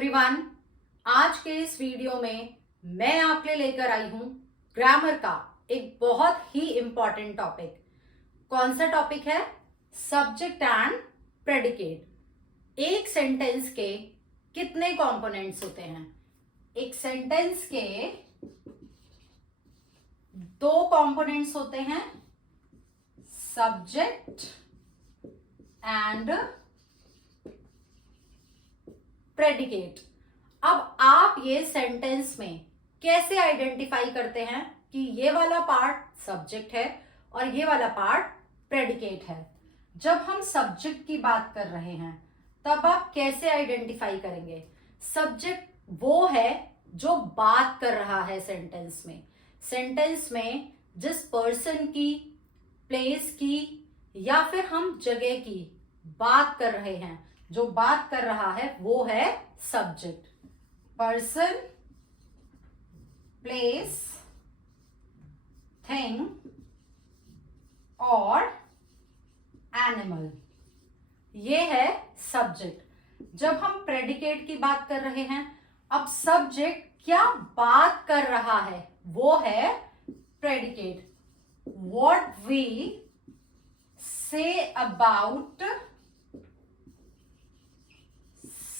Everyone, आज के इस वीडियो में मैं आपके लिए लेकर आई हूं ग्रामर का एक बहुत ही इंपॉर्टेंट टॉपिक। कौन सा टॉपिक है? Subject and predicate. एक सेंटेंस के कितने कंपोनेंट्स होते हैं? एक सेंटेंस के दो कंपोनेंट्स होते हैं, सब्जेक्ट एंड प्रेडिकेट। अब आप ये सेंटेंस में कैसे आइडेंटिफाई करते हैं कि ये वाला पार्ट सब्जेक्ट है और ये वाला पार्ट प्रेडिकेट है? जब हम सब्जेक्ट की बात कर रहे हैं तब आप कैसे आइडेंटिफाई करेंगे? सब्जेक्ट वो है जो बात कर रहा है सेंटेंस में। सेंटेंस में जिस पर्सन की, प्लेस की या फिर हम जगह की बात कर रहे हैं, जो बात कर रहा है वो है सब्जेक्ट। पर्सन, प्लेस, थिंग और एनिमल, ये है सब्जेक्ट। जब हम प्रेडिकेट की बात कर रहे हैं, अब सब्जेक्ट क्या बात कर रहा है वो है predicate. What we say about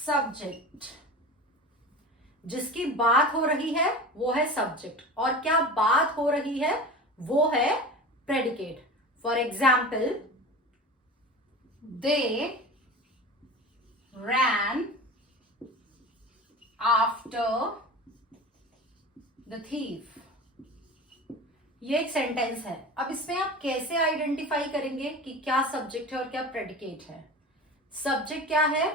subject, जिसकी बात हो रही है वो है सब्जेक्ट और क्या बात हो रही है वो है predicate. For example, they rain after the thief. ये एक सेंटेंस है। अब इसमें आप कैसे आइडेंटिफाई करेंगे कि क्या सब्जेक्ट है और क्या प्रेडिकेट है? सब्जेक्ट क्या है?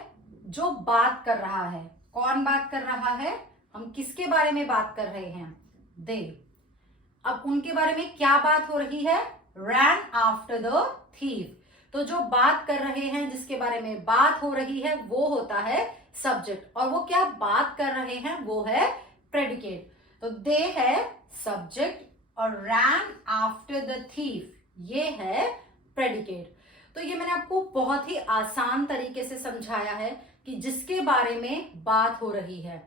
जो बात कर रहा है। कौन बात कर रहा है? हम किसके बारे में बात कर रहे हैं? दे। अब उनके बारे में क्या बात हो रही है? रैन आफ्टर द थीफ। तो जो बात कर रहे हैं, जिसके बारे में बात हो रही है, वो होता है सब्जेक्ट। और वो क्या बात कर रहे हैं वो है प्रेडिकेट। तो दे है सब्जेक्ट और रैन आफ्टर द थीफ ये है प्रेडिकेट। तो ये मैंने आपको बहुत ही आसान तरीके से समझाया है कि जिसके बारे में बात हो रही है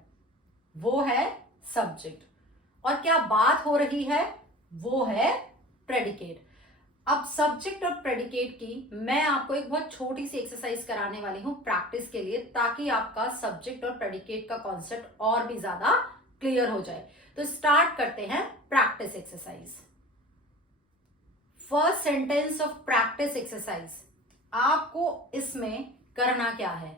वो है सब्जेक्ट और क्या बात हो रही है वो है प्रेडिकेट। अब सब्जेक्ट और प्रेडिकेट की मैं आपको एक बहुत छोटी सी एक्सरसाइज कराने वाली हूं प्रैक्टिस के लिए, ताकि आपका सब्जेक्ट और प्रेडिकेट का कॉन्सेप्ट और भी ज्यादा क्लियर हो जाए। तो स्टार्ट करते हैं practice exercise. First sentence of practice exercise. आपको इसमें करना क्या है?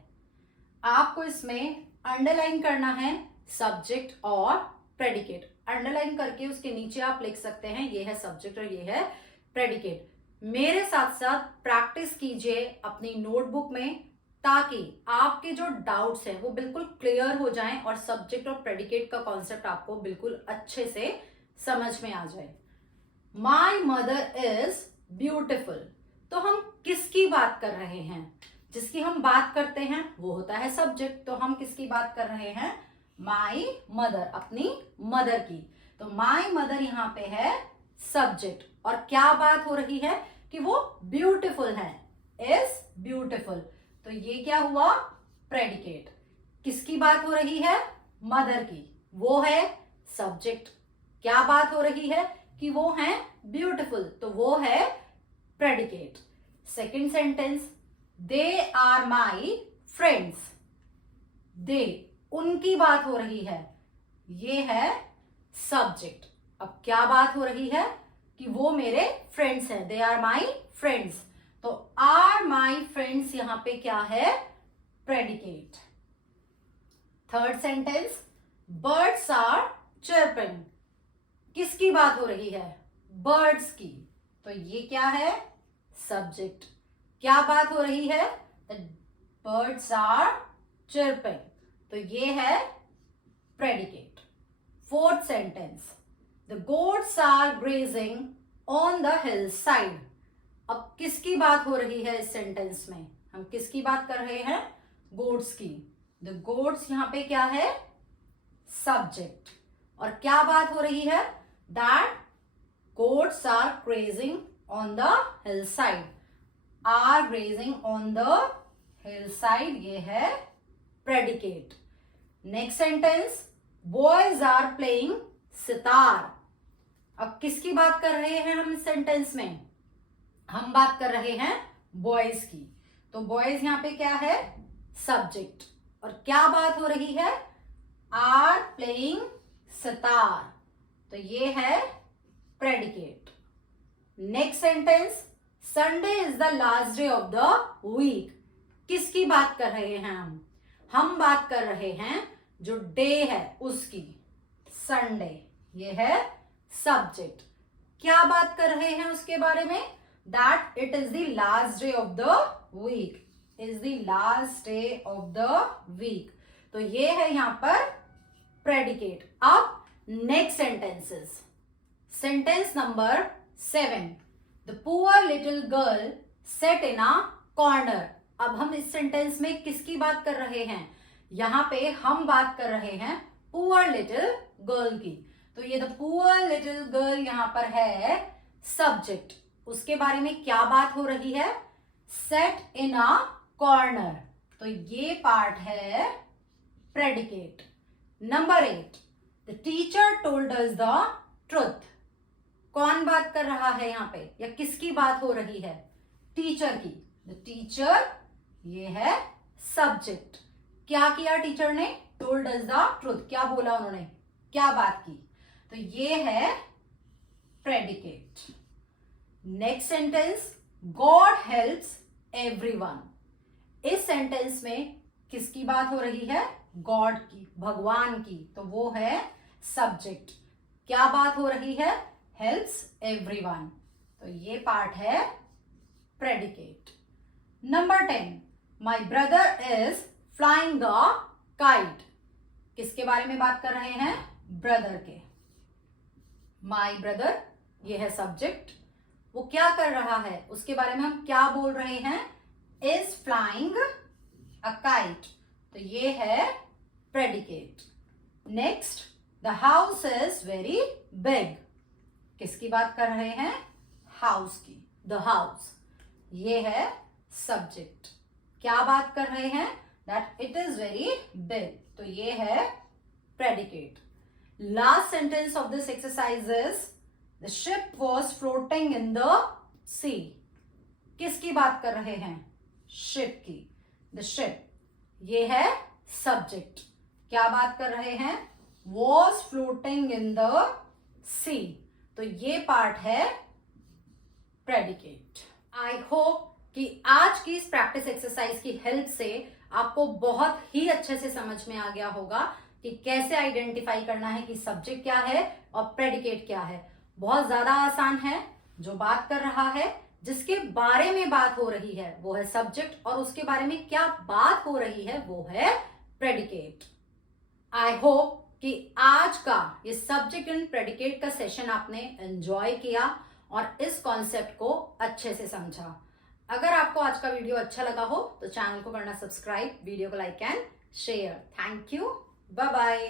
आपको इसमें अंडरलाइन करना है सब्जेक्ट और प्रेडिकेट। अंडरलाइन करके उसके नीचे आप लिख सकते हैं ये है सब्जेक्ट और ये है प्रेडिकेट। मेरे साथ साथ प्रैक्टिस कीजिए अपनी नोटबुक में, ताकि आपके जो डाउट्स हैं वो बिल्कुल क्लियर हो जाएं और सब्जेक्ट और प्रेडिकेट का कॉन्सेप्ट आपको बिल्कुल अच्छे से समझ में आ जाए। My mother is beautiful. तो हम किसकी बात कर रहे हैं? जिसकी हम बात करते हैं वो होता है सब्जेक्ट। तो हम किसकी बात कर रहे हैं? माई मदर, अपनी मदर की। तो माई मदर यहां पे है सब्जेक्ट और क्या बात हो रही है कि वो ब्यूटिफुल है, इज ब्यूटिफुल। तो ये क्या हुआ? प्रेडिकेट। किसकी बात हो रही है? मदर की, वो है सब्जेक्ट। क्या बात हो रही है कि वो है ब्यूटिफुल, तो वो है predicate. Second sentence, they are my friends. They, उनकी बात हो रही है, ये है सब्जेक्ट। अब क्या बात हो रही है कि वो मेरे फ्रेंड्स हैं, दे आर माई फ्रेंड्स। तो आर माई फ्रेंड्स यहां पे क्या है? Predicate. Third sentence, birds are chirping. किसकी बात हो रही है? बर्ड्स की। तो ये क्या है? सब्जेक्ट। क्या बात हो रही है? Birds are chirping. तो ये है predicate. Fourth sentence, the goats are grazing on the hill side. अब किसकी बात हो रही है इस सेंटेंस में? हम किसकी बात कर रहे हैं? गोट्स की। द गोट्स यहां पे क्या है? सब्जेक्ट। और क्या बात हो रही है? That goats are grazing on the hill side. Are grazing on the hill side ये है predicate. Next sentence, boys are playing sitar. अब किसकी बात कर रहे हैं हम इस सेंटेंस में? हम बात कर रहे हैं बॉयज की। तो बॉयज यहां पे क्या है? सब्जेक्ट। और क्या बात हो रही है? आर प्लेइंग सितार, तो ये है predicate. Next sentence, Sunday is the last day of the week. किसकी बात कर रहे हैं हम बात कर रहे हैं जो डे है उसकी, संडे, ये है सब्जेक्ट। क्या बात कर रहे हैं उसके बारे में? That it is the last day of the week, is the last day of the week. तो ये है यहां पर प्रेडिकेट। अब next sentences, sentence number 7, the poor little girl set in a corner. अब हम इस सेंटेंस में किसकी बात कर रहे हैं? यहां पे हम बात कर रहे हैं पुअर लिटिल गर्ल की। तो ये द पुअर लिटिल गर्ल यहां पर है सब्जेक्ट। उसके बारे में क्या बात हो रही है? सेट इन अ कॉर्नर, तो ये पार्ट है predicate. Number 8, the teacher told us the truth. कौन बात कर रहा है यहां पे, या किसकी बात हो रही है? टीचर की। द टीचर, ये है सब्जेक्ट। क्या किया टीचर ने? टोल्ड अस द ट्रुथ, क्या बोला उन्होंने, क्या बात की? तो ये है predicate. Next sentence, God helps everyone. इस सेंटेंस में किसकी बात हो रही है? गॉड की, भगवान की, तो वो है सब्जेक्ट। क्या बात हो रही है? हेल्प्स एवरीवन, तो ये पार्ट है predicate. Number 10, my brother is flying a kite. किसके बारे में बात कर रहे हैं? ब्रदर के। माई ब्रदर, ये है सब्जेक्ट। वो क्या कर रहा है उसके बारे में हम क्या बोल रहे हैं? इज फ्लाइंग अ काइट, तो ये है predicate. Next, the house is very big. किसकी बात कर रहे हैं? हाउस की। द हाउस, ये है सब्जेक्ट। क्या बात कर रहे हैं? That it is very big, तो ये है predicate. Last sentence of this exercise is the ship was floating in the sea. किसकी बात कर रहे हैं? शिप की। द शिप, ये है सब्जेक्ट। क्या बात कर रहे हैं? वॉज फ्लोटिंग इन द सी, तो ये पार्ट है प्रेडिकेट। आई होप कि आज की इस प्रैक्टिस एक्सरसाइज की हेल्प से आपको बहुत ही अच्छे से समझ में आ गया होगा कि कैसे आइडेंटिफाई करना है कि सब्जेक्ट क्या है और प्रेडिकेट क्या है। बहुत ज्यादा आसान है। जो बात कर रहा है, जिसके बारे में बात हो रही है, वो है सब्जेक्ट, और उसके बारे में क्या बात हो रही है वो है प्रेडिकेट। आई होप कि आज का ये सब्जेक्ट एंड प्रेडिकेट का सेशन आपने एंजॉय किया और इस कॉन्सेप्ट को अच्छे से समझा। अगर आपको आज का वीडियो अच्छा लगा हो तो चैनल को करना सब्सक्राइब, वीडियो को like and share. Thank you, bye bye.